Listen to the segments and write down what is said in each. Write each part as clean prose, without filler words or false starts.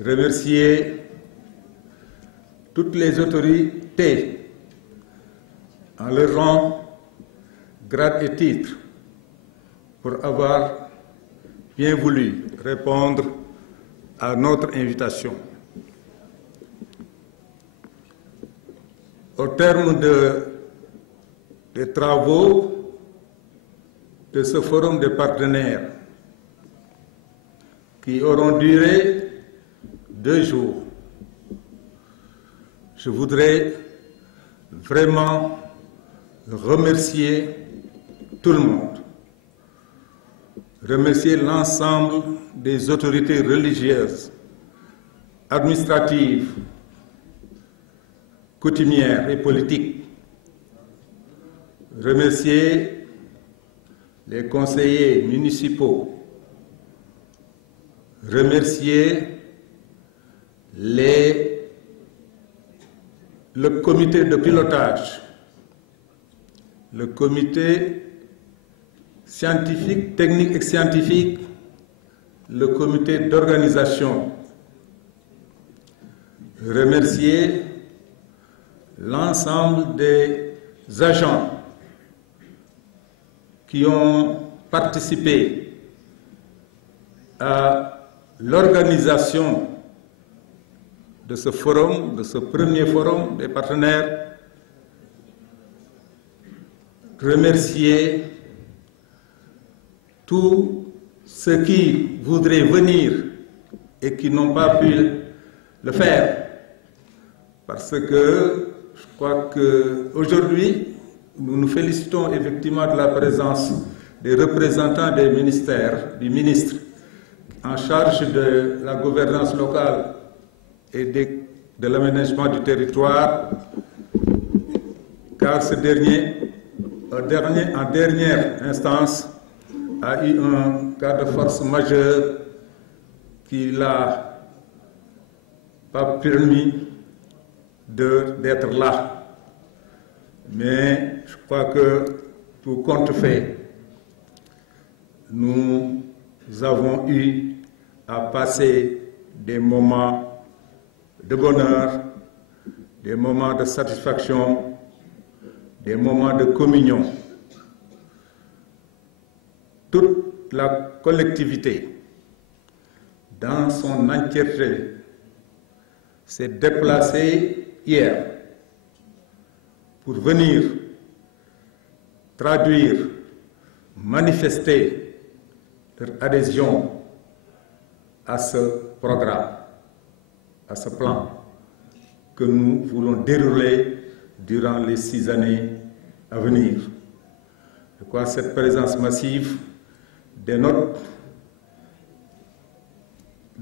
remercier toutes les autorités en leur rang, grade et titre pour avoir bien voulu répondre à notre invitation. Au terme des travaux de ce forum des partenaires qui auront duré 2 jours, je voudrais vraiment remercier tout le monde, remercier l'ensemble des autorités religieuses, administratives, coutumières et politiques, remercier les conseillers municipaux, remercier le comité de pilotage, le comité scientifique, technique et scientifique, le comité d'organisation, remercier l'ensemble des agents qui ont participé à l'organisation de ce forum, de ce premier forum des partenaires, remercier tous ceux qui voudraient venir et qui n'ont pas pu le faire, parce que je crois qu'aujourd'hui, nous nous félicitons effectivement de la présence des représentants des ministères, du ministre en charge de la gouvernance locale et de l'aménagement du territoire, car ce dernier, en dernière instance, a eu un cas de force majeure qui l'a pas permis d'être là. Mais je crois que, tout compte fait, nous avons eu à passer des moments de bonheur, des moments de satisfaction, des moments de communion. Toute la collectivité, dans son entièreté, s'est déplacée hier pour venir traduire, manifester leur adhésion à ce programme, à ce plan que nous voulons dérouler durant les 6 années à venir. Je crois que cette présence massive dénote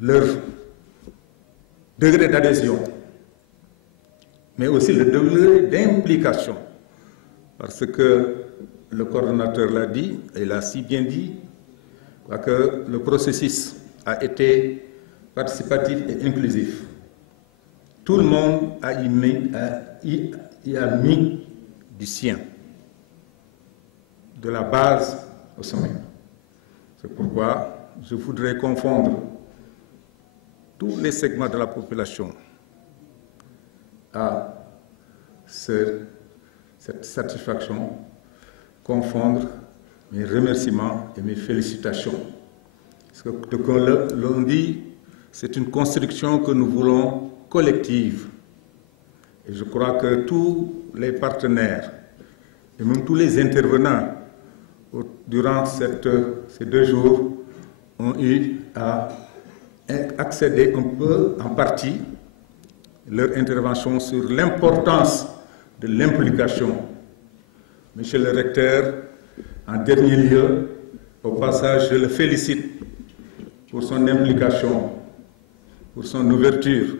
leur degré d'adhésion, mais aussi le degré d'implication, parce que le coordonnateur l'a dit, et l'a si bien dit, que le processus a été participatif et inclusif. Tout le monde y a mis du sien, de la base au sommet. C'est pourquoi je voudrais confondre tous les segments de la population à cette satisfaction, confondre mes remerciements et mes félicitations. Parce que, comme l'on dit, c'est une construction que nous voulons collective. Et je crois que tous les partenaires, et même tous les intervenants durant ces 2 jours, ont eu à accéder un peu, en partie, leur intervention sur l'importance de l'implication. Monsieur le recteur, en dernier lieu, au passage, je le félicite pour son implication, pour son ouverture,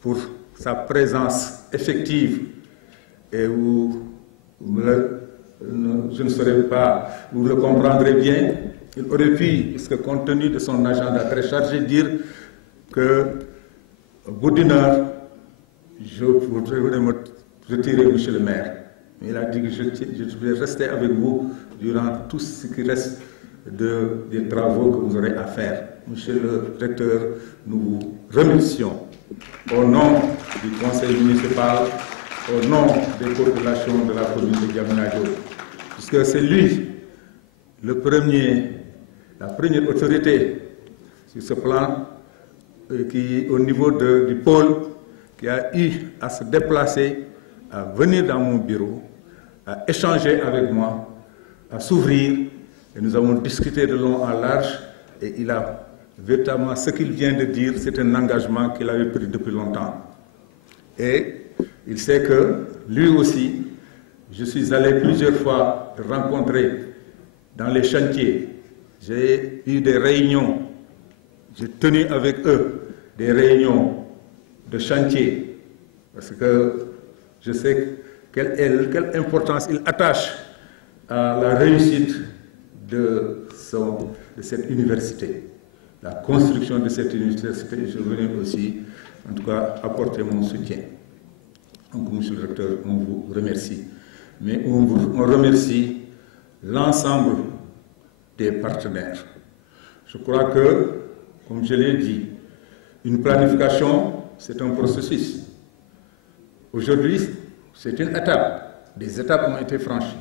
pour sa présence effective, et où je ne saurais pas, vous le comprendrez bien, il aurait pu, puisque compte tenu de son agenda très chargé, dire que au bout d'1 heure, je voudrais me retirer, monsieur le maire. Il a dit que je vais rester avec vous durant tout ce qui reste des travaux que vous aurez à faire. Monsieur le directeur, nous vous remercions au nom du conseil municipal, au nom des populations de la commune de Diamniadio, puisque c'est lui la première autorité sur ce plan qui, au niveau du pôle, qui a eu à se déplacer, à venir dans mon bureau, à échanger avec moi, à s'ouvrir, et nous avons discuté de long en large, et il a véritablement, ce qu'il vient de dire, c'est un engagement qu'il avait pris depuis longtemps. Et il sait que, lui aussi, je suis allé plusieurs fois le rencontrer dans les chantiers. J'ai eu des réunions, j'ai tenu avec eux des réunions de chantier, parce que je sais quelle importance il attache à la réussite de cette université, la construction de cette université. Je voulais aussi, en tout cas, apporter mon soutien. Donc, monsieur le recteur, on vous remercie. Mais on remercie l'ensemble des partenaires. Je crois que, comme je l'ai dit, une planification, c'est un processus. Aujourd'hui, c'est une étape. Des étapes ont été franchies.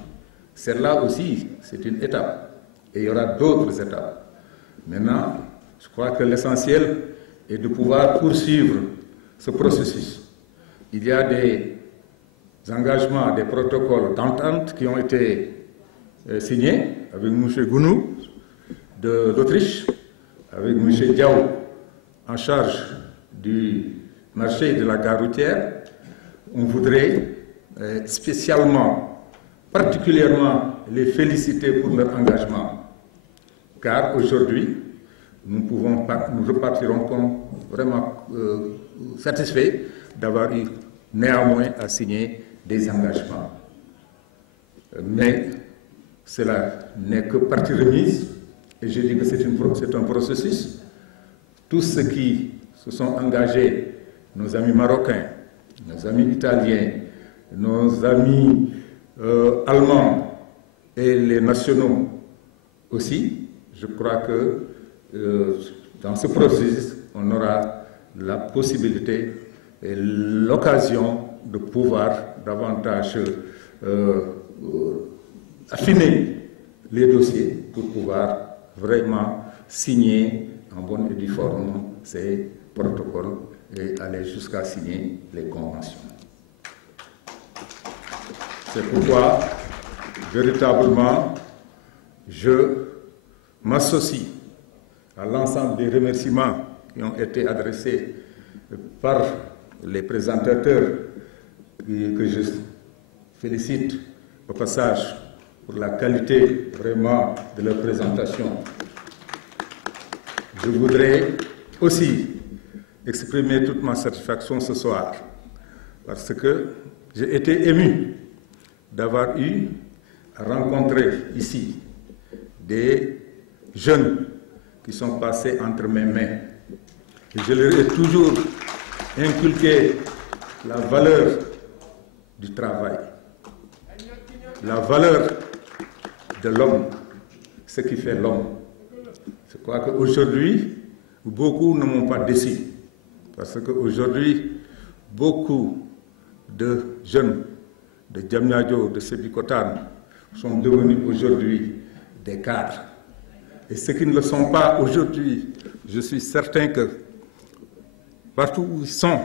Celle-là aussi, c'est une étape. Et il y aura d'autres étapes. Maintenant, je crois que l'essentiel est de pouvoir poursuivre ce processus. Il y a des engagements, des protocoles d'entente qui ont été signés avec M. Gounou de l'Autriche, avec M. Diaw en charge du marché de la gare routière. On voudrait spécialement, particulièrement, les féliciter pour leur engagement. Car aujourd'hui, nous repartirons comme vraiment satisfaits d'avoir eu néanmoins à signer des engagements. Mais cela n'est que partie remise, et je dis que c'est un processus. Tous ceux qui se sont engagés, nos amis marocains, nos amis italiens, nos amis allemands et les nationaux aussi, je crois que dans ce processus, on aura la possibilité et l'occasion de pouvoir davantage affiner les dossiers pour pouvoir vraiment signer en bonne et due forme ces protocoles et aller jusqu'à signer les conventions. C'est pourquoi, véritablement, je m'associe à l'ensemble des remerciements qui ont été adressés par les présentateurs que je félicite au passage pour la qualité vraiment de leur présentation. Je voudrais aussi exprimer toute ma satisfaction ce soir parce que j'ai été ému d'avoir eu à rencontrer ici des jeunes qui sont passés entre mes mains. Et je leur ai toujours inculqué la valeur du travail, la valeur de l'homme, ce qui fait l'homme. Je crois qu'aujourd'hui, beaucoup ne m'ont pas déçu, parce qu'aujourd'hui, beaucoup de jeunes de Diamniadio, de Sébikotane, sont devenus aujourd'hui des cadres. Et ceux qui ne le sont pas aujourd'hui, je suis certain que partout où ils sont,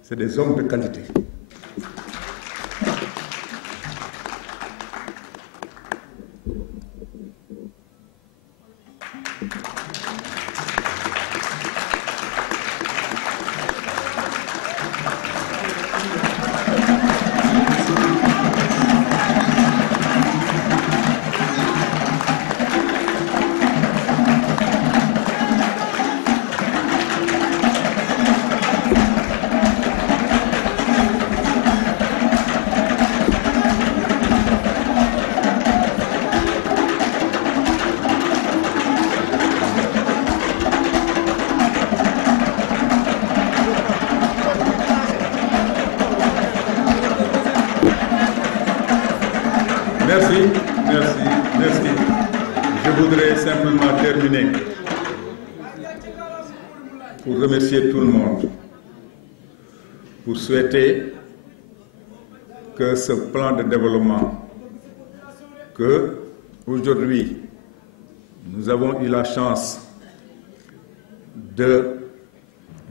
c'est des hommes de qualité. voudrais simplement terminer pour remercier tout le monde, pour souhaiter que ce plan de développement que aujourd'hui nous avons eu la chance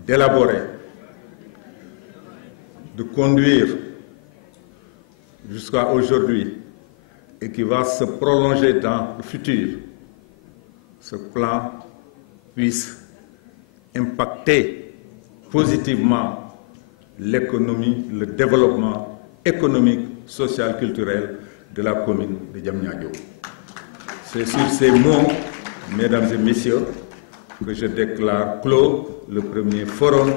d'élaborer, de conduire jusqu'à aujourd'hui et qui va se prolonger dans le futur, ce plan puisse impacter positivement l'économie, le développement économique, social, culturel de la commune de Diamniadio. C'est sur ces mots, mesdames et messieurs, que je déclare clos le premier forum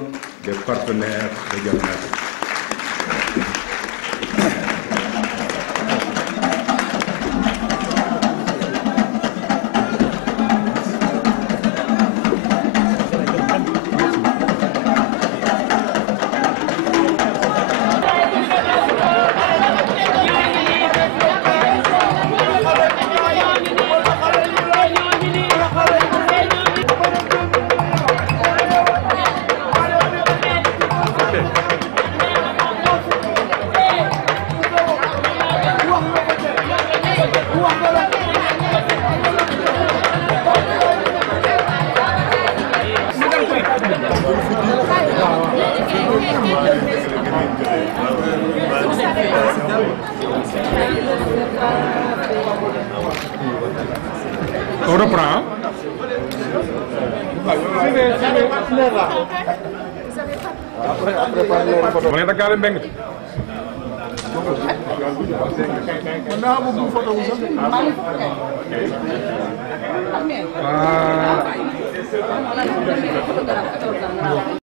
des partenaires de Diamniadio. On reprend. Après, Dakar Mbeng.